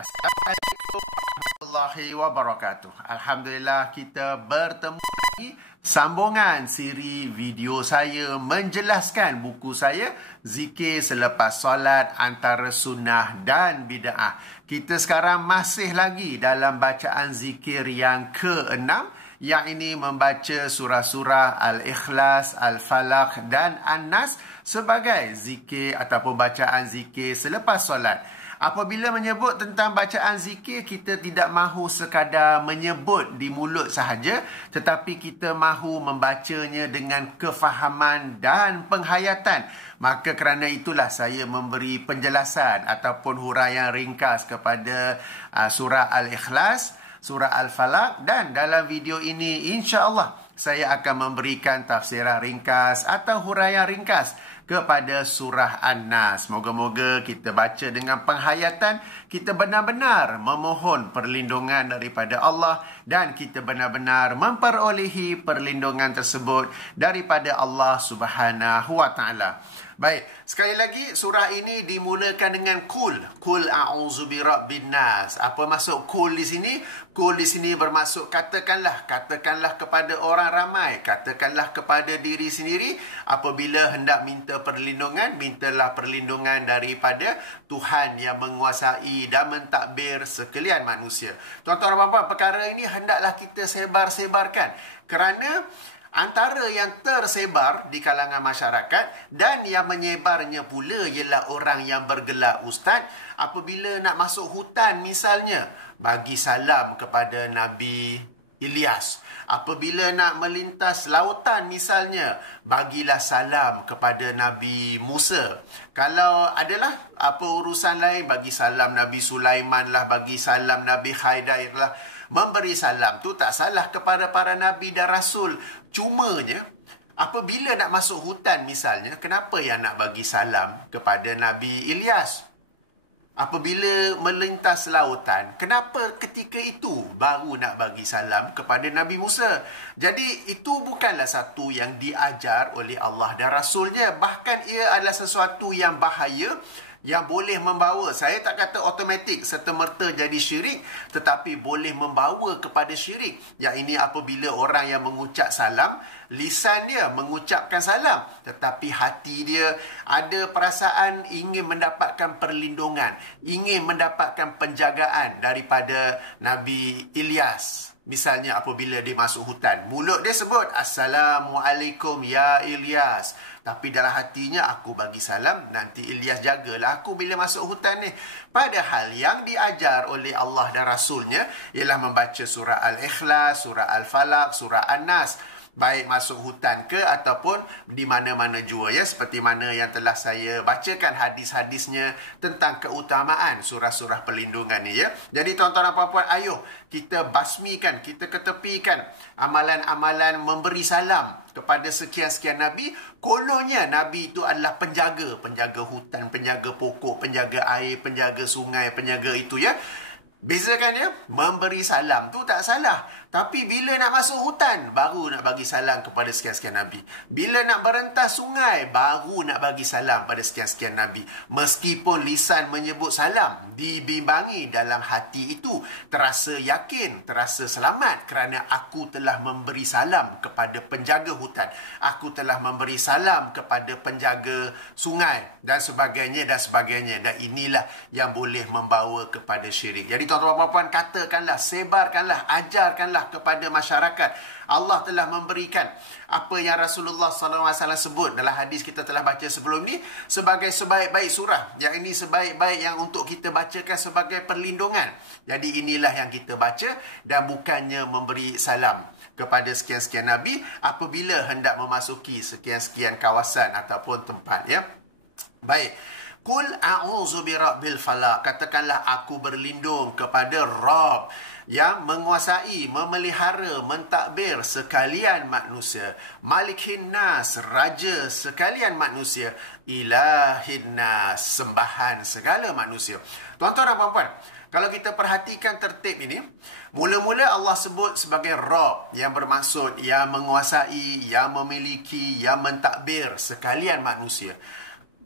Assalamualaikum warahmatullahi wabarakatuh. Alhamdulillah kita bertemu lagi sambungan siri video saya menjelaskan buku saya Zikir Selepas Solat Antara Sunnah dan Bid'ah. Kita sekarang masih lagi dalam bacaan zikir yang ke-6, yang ini membaca surah-surah Al-Ikhlas, Al-Falaq dan An-Nas sebagai zikir ataupun bacaan zikir selepas solat. Apabila menyebut tentang bacaan zikir, kita tidak mahu sekadar menyebut di mulut sahaja, tetapi kita mahu membacanya dengan kefahaman dan penghayatan. Maka kerana itulah saya memberi penjelasan ataupun huraian ringkas kepada surah Al-Ikhlas, surah Al-Falaq, dan dalam video ini insya-Allah saya akan memberikan tafsiran ringkas atau huraian ringkas kepada surah An-Nas. Moga-moga kita baca dengan penghayatan, kita benar-benar memohon perlindungan daripada Allah dan kita benar-benar memperolehi perlindungan tersebut daripada Allah Subhanahu wa taala. Baik, sekali lagi surah ini dimulakan dengan kul. Kul a'udzu birabbin nas. Apa maksud kul di sini? Kul di sini bermaksud katakanlah, katakanlah kepada orang ramai, katakanlah kepada diri sendiri apabila hendak minta perlindungan, mintalah perlindungan daripada Tuhan yang menguasai dan mentadbir sekalian manusia. Tuan-tuan dan puan-puan, perkara ini hendaklah kita sebar-sebarkan kerana antara yang tersebar di kalangan masyarakat dan yang menyebarnya pula ialah orang yang bergelar ustaz. Apabila nak masuk hutan misalnya, bagi salam kepada Nabi Ilyas. Apabila nak melintas lautan misalnya, bagilah salam kepada Nabi Musa. Kalau adalah apa urusan lain, bagi salam Nabi Sulaiman lah, bagi salam Nabi Khaidair lah. Memberi salam tu tak salah kepada para Nabi dan Rasul. Cumanya, apabila nak masuk hutan misalnya, kenapa yang nak bagi salam kepada Nabi Ilyas? Apabila melintas lautan, kenapa ketika itu baru nak bagi salam kepada Nabi Musa? Jadi itu bukanlah satu yang diajar oleh Allah dan Rasulnya. Bahkan ia adalah sesuatu yang bahaya, yang boleh membawa, saya tak kata automatik serta-merta jadi syirik, tetapi boleh membawa kepada syirik. Yang ini apabila orang yang mengucap salam, lisan dia mengucapkan salam, tetapi hati dia ada perasaan ingin mendapatkan perlindungan, ingin mendapatkan penjagaan daripada Nabi Ilyas. Misalnya apabila dia masuk hutan, mulut dia sebut Assalamualaikum ya Ilyas, tapi dalam hatinya aku bagi salam, nanti Ilyas jagalah aku bila masuk hutan ni. Padahal yang diajar oleh Allah dan Rasulnya ialah membaca surah Al-Ikhlas, surah Al-Falaq, surah An-Nas, baik masuk hutan ke ataupun di mana-mana jua, ya, seperti mana yang telah saya bacakan hadis-hadisnya tentang keutamaan surah-surah perlindungan ni, ya. Jadi tuan-tuan dan puan-puan, ayo kita basmikan, kita ketepikan amalan-amalan memberi salam kepada sekian-sekian Nabi. Kononnya Nabi itu adalah penjaga, penjaga hutan, penjaga pokok, penjaga air, penjaga sungai, penjaga itu, ya. Bezakan, ya, memberi salam tu tak salah, tapi bila nak masuk hutan baru nak bagi salam kepada sekian-sekian Nabi. Bila nak berentas sungai baru nak bagi salam pada sekian-sekian Nabi. Meskipun lisan menyebut salam, dibimbangi dalam hati itu terasa yakin, terasa selamat kerana aku telah memberi salam kepada penjaga hutan, aku telah memberi salam kepada penjaga sungai dan sebagainya dan sebagainya. Dan inilah yang boleh membawa kepada syirik. Jadi tuan-tuan dan puan-puan, katakanlah, sebarkanlah, ajarkanlah kepada masyarakat. Allah telah memberikan apa yang Rasulullah SAW sebut dalam hadis kita telah baca sebelum ni sebagai sebaik-baik surah. Yang ini sebaik-baik yang untuk kita bacakan sebagai perlindungan. Jadi inilah yang kita baca dan bukannya memberi salam kepada sekian-sekian Nabi apabila hendak memasuki sekian-sekian kawasan ataupun tempat, ya. Baik. Qul a'udzu birabbil falaq. Katakanlah aku berlindung kepada Rabb yang menguasai, memelihara, mentadbir sekalian manusia. Malikin nas, raja sekalian manusia. Ilahin nas, sembahan segala manusia. Tuan-tuan dan puan-puan, kalau kita perhatikan tertib ini, mula-mula Allah sebut sebagai Rabb, yang bermaksud yang menguasai, yang memiliki, yang mentadbir sekalian manusia.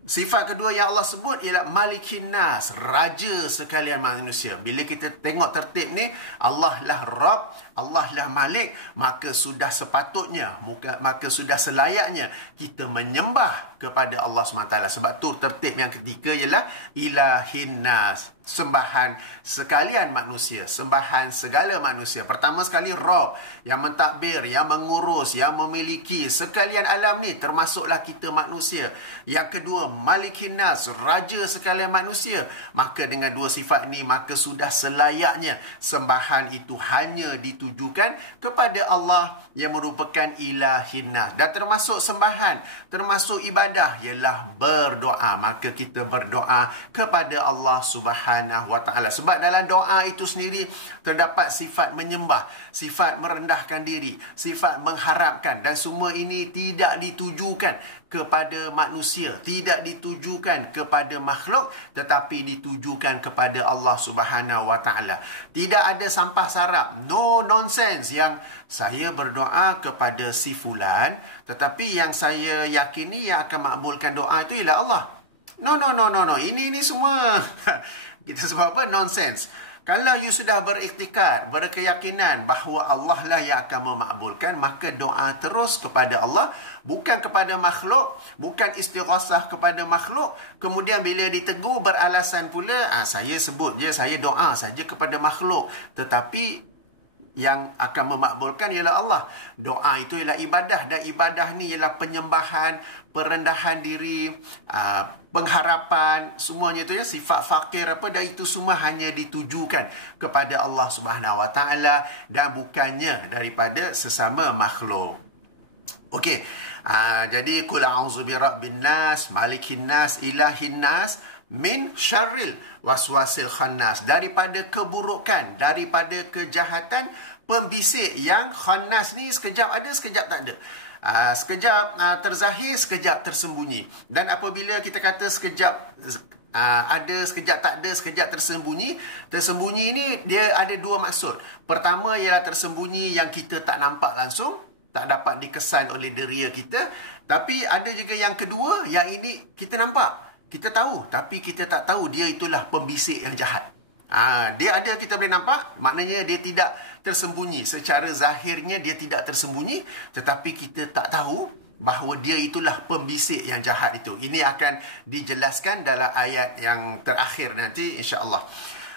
Sifat kedua yang Allah sebut ialah Malikin Nas, raja sekalian manusia. Bila kita tengok tertib ni, Allah lah Rabb, Allah lah Malik, maka sudah sepatutnya, maka sudah selayaknya kita menyembah kepada Allah SWT. Sebab tu tertib yang ketiga ialah Ilahin Nas, sembahan sekalian manusia, sembahan segala manusia. Pertama sekali Rabb, yang mentadbir, yang mengurus, yang memiliki sekalian alam ni, termasuklah kita manusia. Yang kedua Malikin Nas, raja sekalian manusia. Maka dengan dua sifat ni, maka sudah selayaknya sembahan itu hanya ditujukan kepada Allah yang merupakan Ilahin Nas. Dan termasuk sembahan, termasuk ibadah ialah berdoa. Maka kita berdoa kepada Allah Subhanahu wa ta'ala. Sebab dalam doa itu sendiri terdapat sifat menyembah, sifat merendahkan diri, sifat mengharapkan, dan semua ini tidak ditujukan kepada manusia, tidak ditujukan kepada makhluk, tetapi ditujukan kepada Allah Subhanahu wa ta'ala. Tidak ada sampah sarap, no nonsense yang saya berdoa kepada si fulan, tetapi yang saya yakini yang akan makbulkan doa itu ialah Allah. No. Ini semua kita sebab apa? Nonsense. Kalau you sudah beriktikad, berkeyakinan bahawa Allah lah yang akan memakbulkan, maka doa terus kepada Allah, bukan kepada makhluk, bukan istighasah kepada makhluk. Kemudian bila ditegur beralasan pula, saya sebut je, saya doa saja kepada makhluk. Tetapi yang akan memakbulkan ialah Allah. Doa itu ialah ibadah, dan ibadah ni ialah penyembahan, perendahan diri, pengharapan, semuanya itu ya, sifat fakir apa, dan itu semua hanya ditujukan kepada Allah Subhanahu wa ta'ala dan bukannya daripada sesama makhluk. Okey. Jadi qul a'udzu birabbin nas, malikin nas, ilahin nas, min syarril waswasil khannas, daripada keburukan, daripada kejahatan pembisik yang khannas ni sekejap ada, sekejap tak ada. Sekejap terzahir, sekejap tersembunyi. Dan apabila kita kata sekejap ada, sekejap tak ada, sekejap tersembunyi, tersembunyi ini dia ada dua maksud. Pertama ialah tersembunyi yang kita tak nampak langsung, tak dapat dikesan oleh deria kita. Tapi ada juga yang kedua, yang ini kita nampak, kita tahu, tapi kita tak tahu dia itulah pembisik yang jahat. Dia ada, kita boleh nampak, maknanya dia tidak tersembunyi. Secara zahirnya dia tidak tersembunyi, tetapi kita tak tahu bahawa dia itulah pembisik yang jahat itu. Ini akan dijelaskan dalam ayat yang terakhir nanti, insya-Allah.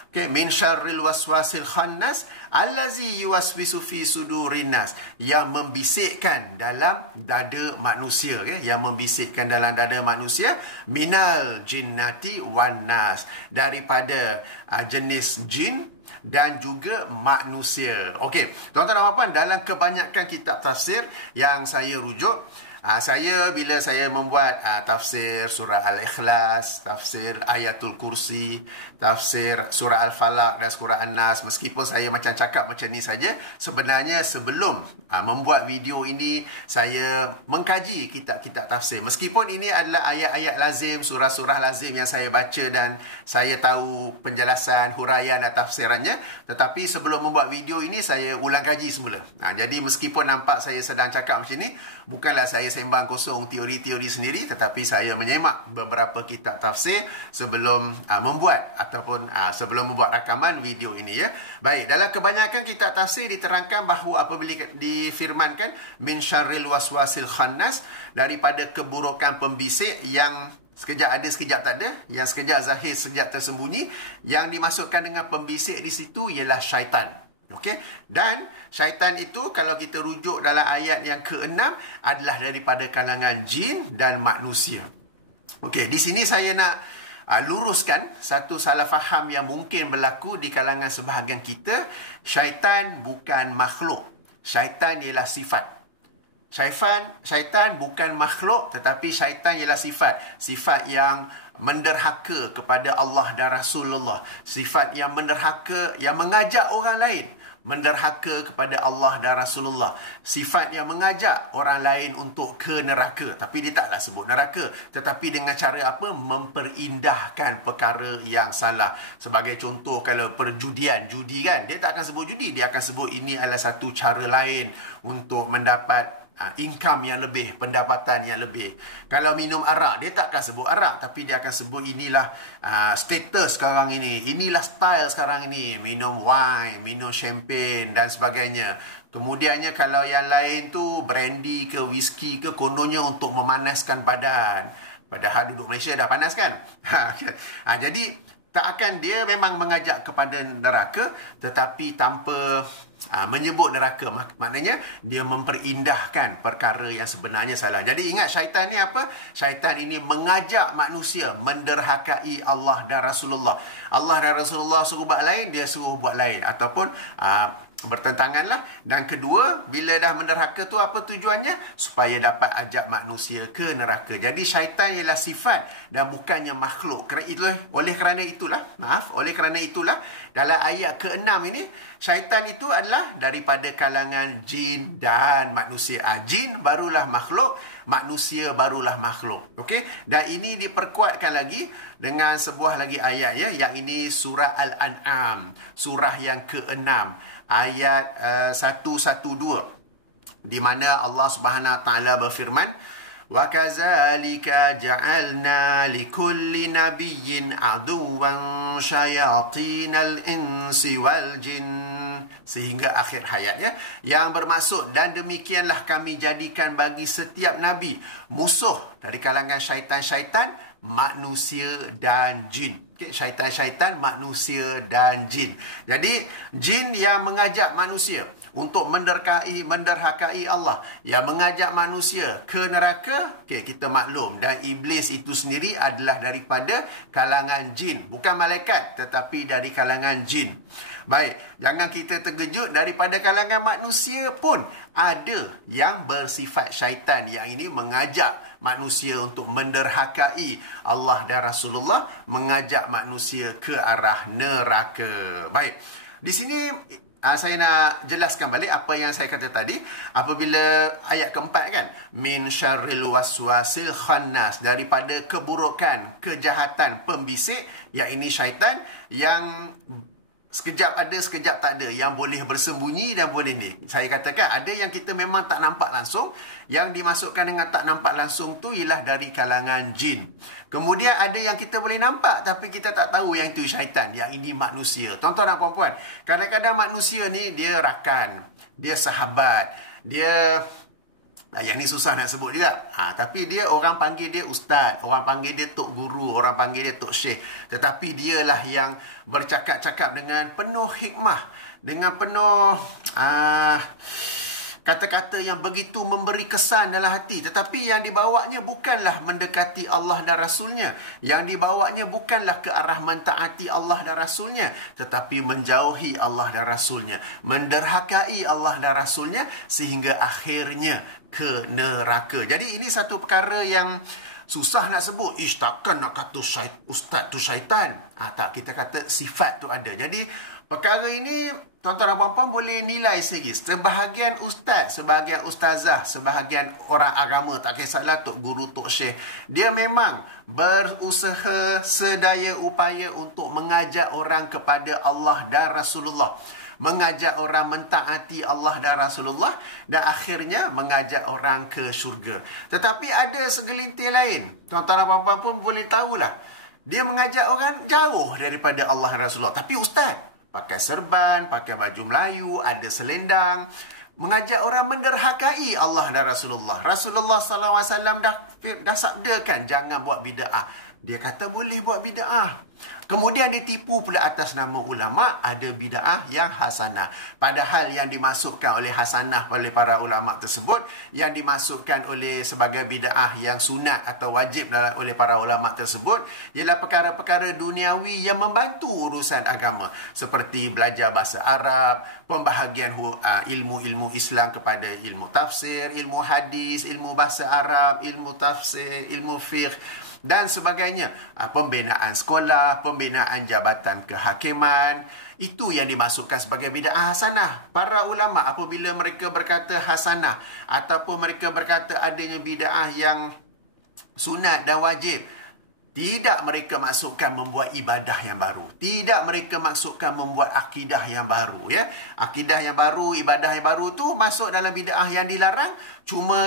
Okay, min syarril waswasil khannas allazi yuwaswisu fi sudurin nas, yang membisikkan dalam dada manusia, okay? Yang membisikkan dalam dada manusia, minal jinnati wan nas, daripada jenis jin dan juga manusia. Okey, tuan-tuan dan puan, dalam kebanyakan kitab tafsir yang saya rujuk, bila saya membuat tafsir surah Al-Ikhlas, tafsir Ayatul Kursi, tafsir surah Al-Falaq dan surah An-Nas, meskipun saya macam cakap macam ni saja, sebenarnya sebelum membuat video ini, saya mengkaji kitab-kitab tafsir. Meskipun ini adalah ayat-ayat lazim, surah-surah lazim yang saya baca dan saya tahu penjelasan, huraian dan tafsirannya, tetapi sebelum membuat video ini, saya ulang kaji semula. Jadi meskipun nampak saya sedang cakap macam ni, bukanlah saya sembang kosong teori-teori sendiri, tetapi saya menyemak beberapa kitab tafsir sebelum membuat ataupun sebelum membuat rakaman video ini ya. Baik, dalam kebanyakan kitab tafsir diterangkan bahawa apabila difirmankan min syarril waswasil khannas, daripada keburukan pembisik yang sekejap ada, sekejap tak ada, yang sekejap zahir, sekejap tersembunyi, yang dimasukkan dengan pembisik di situ ialah syaitan. Okey, dan syaitan itu kalau kita rujuk dalam ayat yang ke-6 adalah daripada kalangan jin dan manusia. Okey, di sini saya nak luruskan satu salah faham yang mungkin berlaku di kalangan sebahagian kita. Syaitan bukan makhluk. Syaitan ialah sifat. Syaitan bukan makhluk, tetapi syaitan ialah sifat. Sifat yang menderhaka kepada Allah dan Rasulullah. Sifat yang menderhaka, yang mengajak orang lain menderhaka kepada Allah dan Rasulullah. Sifat yang mengajak orang lain untuk ke neraka. Tapi dia taklah sebut neraka. Tetapi dengan cara apa? Memperindahkan perkara yang salah. Sebagai contoh, kalau perjudian, judi kan, dia tak akan sebut judi. Dia akan sebut ini adalah satu cara lain untuk mendapat income yang lebih, pendapatan yang lebih. Kalau minum arak, dia tak akan sebut arak, tapi dia akan sebut inilah status sekarang ini, inilah style sekarang ini, minum wine, minum champagne dan sebagainya. Kemudiannya kalau yang lain tu brandy ke whisky ke, kononnya untuk memanaskan badan. Padahal duduk Malaysia dah panas kan? Jadi tak akan, dia memang mengajak kepada neraka tetapi tanpa menyebut neraka. Maknanya dia memperindahkan perkara yang sebenarnya salah. Jadi ingat, syaitan ni apa? Syaitan ini mengajak manusia menderhakai Allah dan Rasulullah. Allah dan Rasulullah suruh buat lain, dia suruh buat lain. Ataupun bertentanganlah. Dan kedua, bila dah menderhaka tu apa tujuannya? Supaya dapat ajak manusia ke neraka. Jadi syaitan ialah sifat dan bukannya makhluk. Oleh kerana itulah dalam ayat ke-6 ini, syaitan itu adalah daripada kalangan jin dan manusia. Jin barulah makhluk, manusia barulah makhluk. Okey? Dan ini diperkuatkan lagi dengan sebuah lagi ayat, ya. Yang ini surah Al-An'am, surah yang ke-6, ayat 112, di mana Allah Subhanahu Wa Taala berfirman, wa kadzalika ja'alna likulli nabiyyin aduwan syayatinal insi wal jin, sehingga akhir hayat, ya, yang bermaksud, dan demikianlah kami jadikan bagi setiap nabi musuh dari kalangan syaitan-syaitan, manusia dan jin. Okay, syaitan-syaitan, manusia dan jin. Jadi jin yang mengajak manusia untuk menderhakai Allah, yang mengajak manusia ke neraka, okay, kita maklum. Dan iblis itu sendiri adalah daripada kalangan jin, bukan malaikat tetapi dari kalangan jin. Baik, jangan kita terkejut, daripada kalangan manusia pun ada yang bersifat syaitan, yang ini mengajak manusia untuk menderhakai Allah dan Rasulullah, mengajak manusia ke arah neraka. Baik, di sini saya nak jelaskan balik apa yang saya kata tadi. Apabila ayat keempat kan, min syarril waswasil khannas, daripada keburukan, kejahatan pembisik, yang ini syaitan, yang sekejap ada, sekejap tak ada, yang boleh bersembunyi dan boleh ni. Saya katakan, ada yang kita memang tak nampak langsung. Yang dimasukkan dengan tak nampak langsung tu ialah dari kalangan jin. Kemudian ada yang kita boleh nampak tapi kita tak tahu yang itu syaitan, yang ini manusia. Tuan-tuan dan puan-puan, kadang-kadang manusia ni dia rakan, dia sahabat, dia yang ni susah nak sebut juga. Tapi dia, orang panggil dia ustaz, orang panggil dia tok guru, orang panggil dia tok syekh. Tetapi dialah yang bercakap-cakap dengan penuh hikmah, dengan penuh kata-kata yang begitu memberi kesan dalam hati. Tetapi yang dibawanya bukanlah mendekati Allah dan Rasulnya. Yang dibawanya bukanlah ke arah mentaati Allah dan Rasulnya, tetapi menjauhi Allah dan Rasulnya, menderhakai Allah dan Rasulnya, sehingga akhirnya ke neraka. Jadi ini satu perkara yang susah nak sebut. Takkan nak kata ustaz tu syaitan. Tak, kita kata sifat tu ada. Jadi perkara ini tuan-tuan dan puan-puan boleh nilai sendiri. Sebahagian ustaz, sebahagian ustazah, sebahagian orang agama, tak kisahlah tok guru, tok syekh, dia memang berusaha sedaya upaya untuk mengajak orang kepada Allah dan Rasulullah, mengajak orang mentaati Allah dan Rasulullah, dan akhirnya mengajak orang ke syurga. Tetapi ada segelintir lain, tuan-tuan dan puan-puan pun boleh tahulah, dia mengajak orang jauh daripada Allah dan Rasulullah. Tapi ustaz pakai serban, pakai baju Melayu, ada selendang, mengajak orang menderhakai Allah dan Rasulullah. Rasulullah SAW dah sabdakan jangan buat bid'ah. Dia kata boleh buat bid'ah. Kemudian ditipu pula atas nama ulama, ada bid'ah yang hasanah. Padahal yang dimasukkan oleh hasanah oleh para ulama tersebut, yang dimasukkan oleh sebagai bid'ah yang sunat atau wajib oleh para ulama tersebut, ialah perkara-perkara duniawi yang membantu urusan agama. Seperti belajar bahasa Arab, pembahagian ilmu-ilmu Islam kepada ilmu tafsir, ilmu hadis, ilmu bahasa Arab, ilmu tafsir, ilmu fiqh dan sebagainya. Pembinaan sekolah, pembinaan jabatan kehakiman, itu yang dimasukkan sebagai bid'ah hasanah. Para ulama apabila mereka berkata hasanah ataupun mereka berkata adanya bid'ah yang sunat dan wajib, Tidak mereka maksudkan membuat ibadah yang baru. Tidak mereka maksudkan membuat akidah yang baru. Ya. Akidah yang baru, ibadah yang baru tu masuk dalam bid'ah yang dilarang. Cuma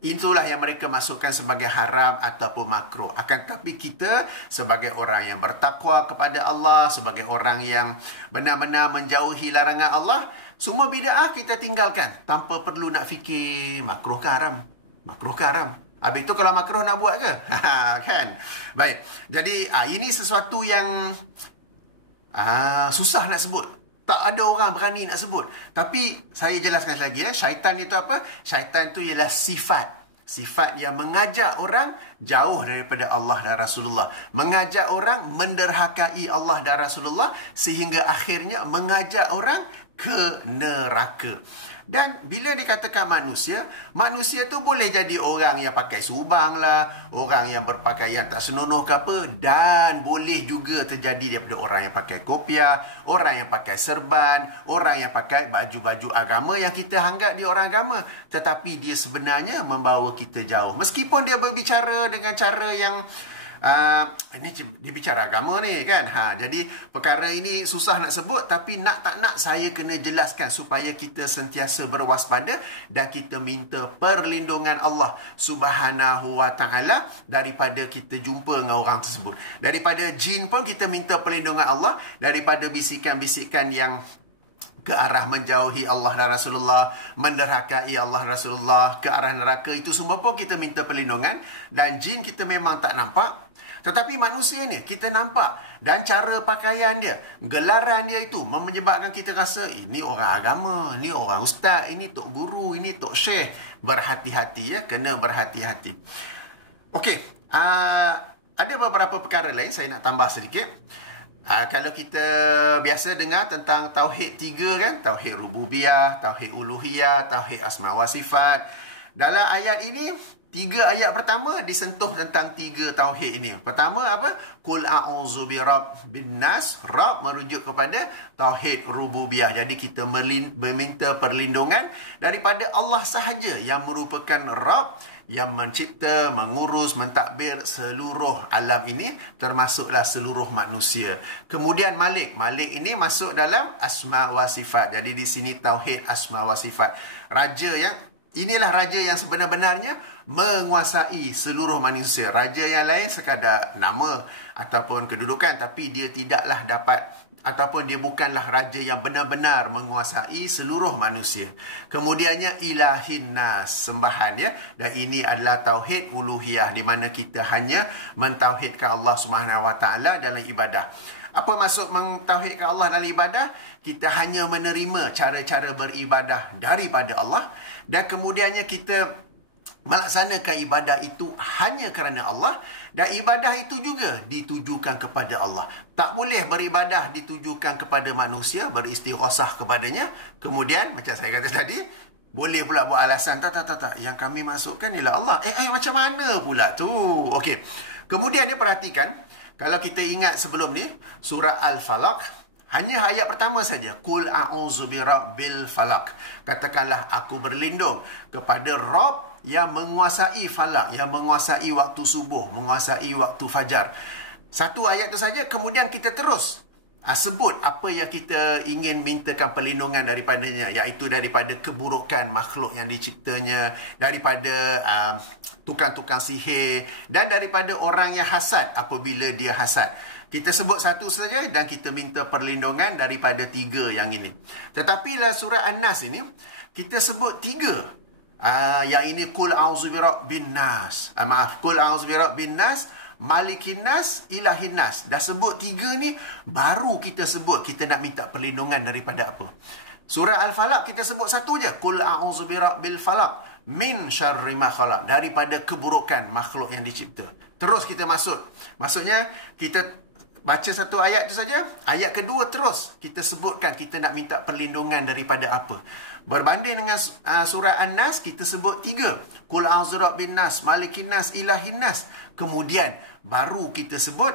itulah yang mereka masukkan sebagai haram ataupun makruh. Akan tetapi kita sebagai orang yang bertakwa kepada Allah, sebagai orang yang benar-benar menjauhi larangan Allah, semua bid'ah kita tinggalkan tanpa perlu nak fikir makruh ke haram. Makruh ke haram. Habis tu kalau makruh nak buat ke? Kan? Baik. Jadi ini sesuatu yang susah nak sebut. Tak ada orang berani nak sebut. Tapi saya jelaskan lagi ya. Syaitan itu apa? Syaitan itu ialah sifat. Sifat yang mengajak orang jauh daripada Allah dan Rasulullah. Mengajak orang menderhakai Allah dan Rasulullah. Sehingga akhirnya mengajak orang ke neraka. Dan bila dikatakan manusia, manusia tu boleh jadi orang yang pakai subang lah, orang yang berpakaian tak senonoh ke apa, dan boleh juga terjadi daripada orang yang pakai kopiah, orang yang pakai serban, orang yang pakai baju-baju agama yang kita anggap dia orang agama, tetapi dia sebenarnya membawa kita jauh. Meskipun dia berbicara dengan cara yang ini dia bicara agama ni kan. Jadi perkara ini susah nak sebut, tapi nak tak nak saya kena jelaskan supaya kita sentiasa berwaspada dan kita minta perlindungan Allah Subhanahu wa taala daripada kita jumpa dengan orang tersebut. Daripada jin pun kita minta perlindungan Allah, daripada bisikan-bisikan yang ke arah menjauhi Allah dan Rasulullah, menderhakai Allah dan Rasulullah, ke arah neraka, itu semua pun kita minta perlindungan. Dan jin kita memang tak nampak, tetapi manusia ni kita nampak. Dan cara pakaian dia, gelaran dia itu menyebabkan kita rasa ini orang agama, ini orang ustaz, ini tok guru, ini tok syekh. Berhati-hati ya, kena berhati-hati. Okey, ada beberapa perkara lain saya nak tambah sedikit. Kalau kita biasa dengar tentang Tauhid 3 kan, Tauhid Rububiyah, Tauhid Uluhiyah, Tauhid Asma wa Sifat. Dalam ayat ini, 3 ayat pertama disentuh tentang 3 Tauhid ini. Pertama apa? Qul a'udzu birabbin nas. Rabb merujuk kepada Tauhid Rububiyah. Jadi kita meminta perlindungan daripada Allah sahaja yang merupakan Rabb, yang mencipta, mengurus, mentadbir seluruh alam ini, termasuklah seluruh manusia. Kemudian Malik. Malik ini masuk dalam Asma wa Sifat. Jadi di sini Tauhid Asma wa Sifat. Inilah raja yang sebenar-benarnya menguasai seluruh manusia. Raja yang lain sekadar nama ataupun kedudukan, tapi dia tidaklah dapat ataupun dia bukanlah raja yang benar-benar menguasai seluruh manusia. Kemudiannya ilahin nas, sembahan ya. Dan ini adalah Tauhid Uluhiyah, di mana kita hanya mentauhidkan Allah Subhanahu wa taala dalam ibadah. Apa maksud mentauhidkan Allah dalam ibadah? Kita hanya menerima cara-cara beribadah daripada Allah, dan kemudiannya kita melaksanakan ibadah itu hanya kerana Allah, dan ibadah itu juga ditujukan kepada Allah. Tak boleh beribadah ditujukan kepada manusia, beristighosah kepadanya, kemudian macam saya kata tadi, boleh pula buat alasan, tak, yang kami masukkan ialah Allah. Macam mana pula tu? Okey. Kemudian dia perhatikan, kalau kita ingat sebelum ni, surah Al-Falaq, hanya ayat pertama saja. Qul a'udzu birabbil falaq. Katakanlah aku berlindung kepada Rabb yang menguasai falak, yang menguasai waktu subuh, menguasai waktu fajar. Satu ayat tu saja, kemudian kita terus sebut apa yang kita ingin mintakan perlindungan daripadanya, iaitu daripada keburukan makhluk yang diciptanya, daripada tukang-tukang sihir, dan daripada orang yang hasad apabila dia hasad. Kita sebut satu saja dan kita minta perlindungan daripada 3 yang ini. Tetapi dalam surah An-Nas ini, kita sebut 3. Yang ini Qul a'udzu birabbin nas. Qul a'udzu birabbin nas, Malikin nas, Ilahin nas. Dah sebut 3 ni, baru kita sebut kita nak minta perlindungan daripada apa. Surah Al-Falaq kita sebut satu je. Qul a'udzu birabbil falaq min syarri ma khalaq. Daripada keburukan makhluk yang dicipta. Terus kita masuk. Maksudnya kita baca satu ayat tu saja, ayat kedua terus kita sebutkan kita nak minta perlindungan daripada apa. Berbanding dengan surah An-Nas, kita sebut 3. Qul a'udzu birabbin nas, Malikin nas, Ilahin nas. Kemudian baru kita sebut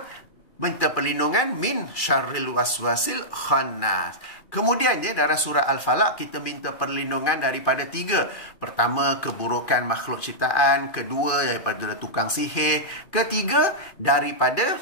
minta perlindungan perlindungan min syarril waswasil khannas. Kemudiannya dalam surah Al-Falaq kita minta perlindungan daripada 3. Pertama, keburukan makhluk ciptaan. Kedua, daripada tukang sihir. Ketiga, daripada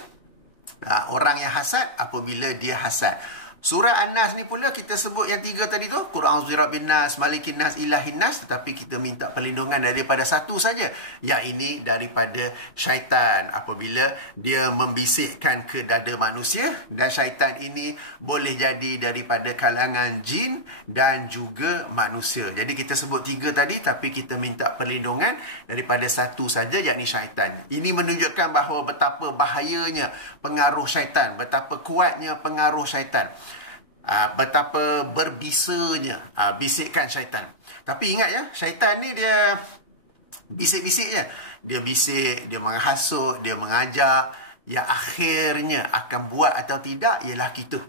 orang yang hasad apabila dia hasad. Surah An-Nas ni pula kita sebut yang 3 tadi tu, Qul a'udzu birabbin nas, malikin nas, ilahin nas, tetapi kita minta perlindungan daripada satu saja, yang ini daripada syaitan apabila dia membisikkan ke dada manusia. Dan syaitan ini boleh jadi daripada kalangan jin dan juga manusia. Jadi kita sebut 3 tadi, tapi kita minta perlindungan daripada satu saja, yakni syaitan. Ini menunjukkan bahawa betapa bahayanya pengaruh syaitan, betapa kuatnya pengaruh syaitan, betapa berbisanya bisikan syaitan. Tapi ingat ya, syaitan ni dia bisik-bisik je. Dia bisik, dia menghasut, dia mengajak. Yang akhirnya akan buat atau tidak ialah kita.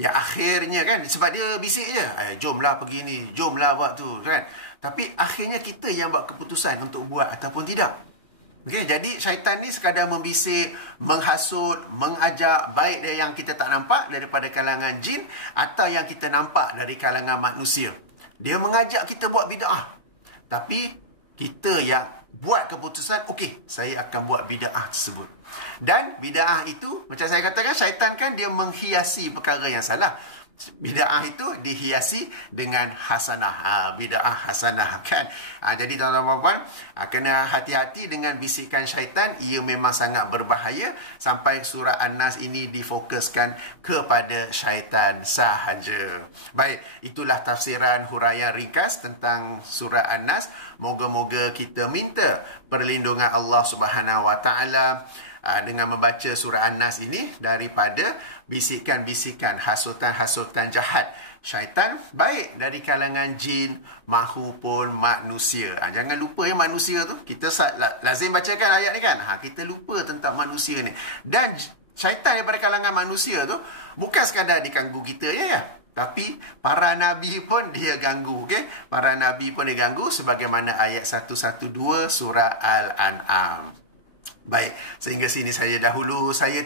Yang akhirnya kan, sebab dia bisik je, jomlah pergi ni, jomlah buat tu kan. Tapi akhirnya kita yang buat keputusan untuk buat ataupun tidak. Okay, jadi syaitan ni sekadar membisik, menghasut, mengajak, baik dari yang kita tak nampak daripada kalangan jin atau yang kita nampak dari kalangan manusia. Dia mengajak kita buat bid'ah. Tapi kita yang buat keputusan, okey, saya akan buat bid'ah tersebut. Dan bid'ah itu, macam saya katakan, syaitan kan dia menghiasi perkara yang salah. Bid'ah itu dihiasi dengan hasanah. Bid'ah hasanah kan. Jadi tuan-tuan dan puan, kena hati-hati dengan bisikan syaitan. Ia memang sangat berbahaya. Sampai surah An-Nas ini difokuskan kepada syaitan sahaja. Baik, itulah tafsiran huraian ringkas tentang surah An-Nas. Moga-moga kita minta perlindungan Allah Subhanahu Wa Taala dengan membaca surah An-Nas ini daripada bisikan-bisikan, hasutan-hasutan jahat syaitan, baik dari kalangan jin maupun manusia. Jangan lupa ya, manusia tu kita lazim bacakan ayat ni kan. Kita lupa tentang manusia ni. Dan syaitan daripada kalangan manusia tu bukan sekadar diganggu kita ya. Tapi para nabi pun dia ganggu, okey? Para nabi pun dia ganggu sebagaimana ayat 112 surah Al-An'am. Baik, sehingga sini saya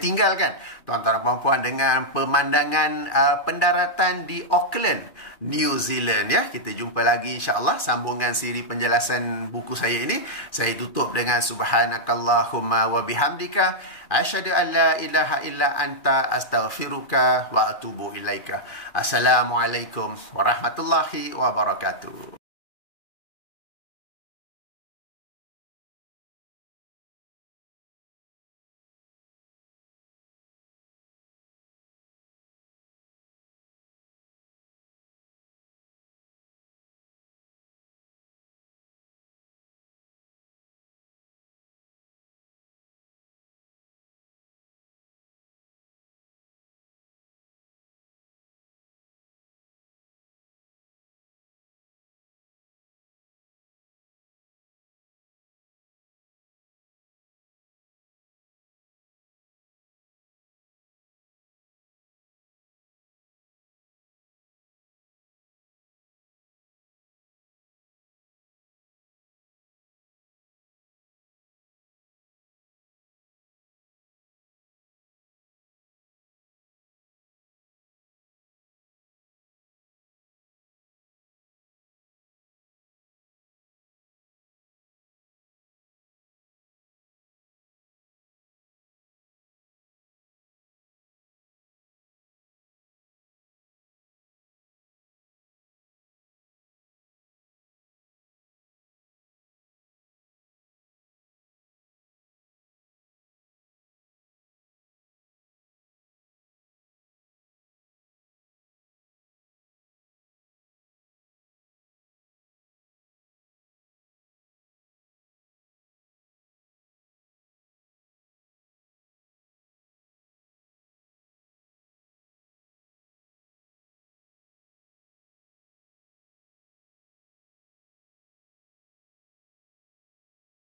tinggalkan tuan-tuan dan puan-puan dengan pemandangan pendaratan di Auckland, New Zealand ya. Kita jumpa lagi insya-Allah sambungan siri penjelasan buku saya ini. Saya tutup dengan subhanakallahumma wa bihamdika asyhadu an la ilaha illa anta astaghfiruka wa atubu ilaika. Assalamualaikum warahmatullahi wabarakatuh.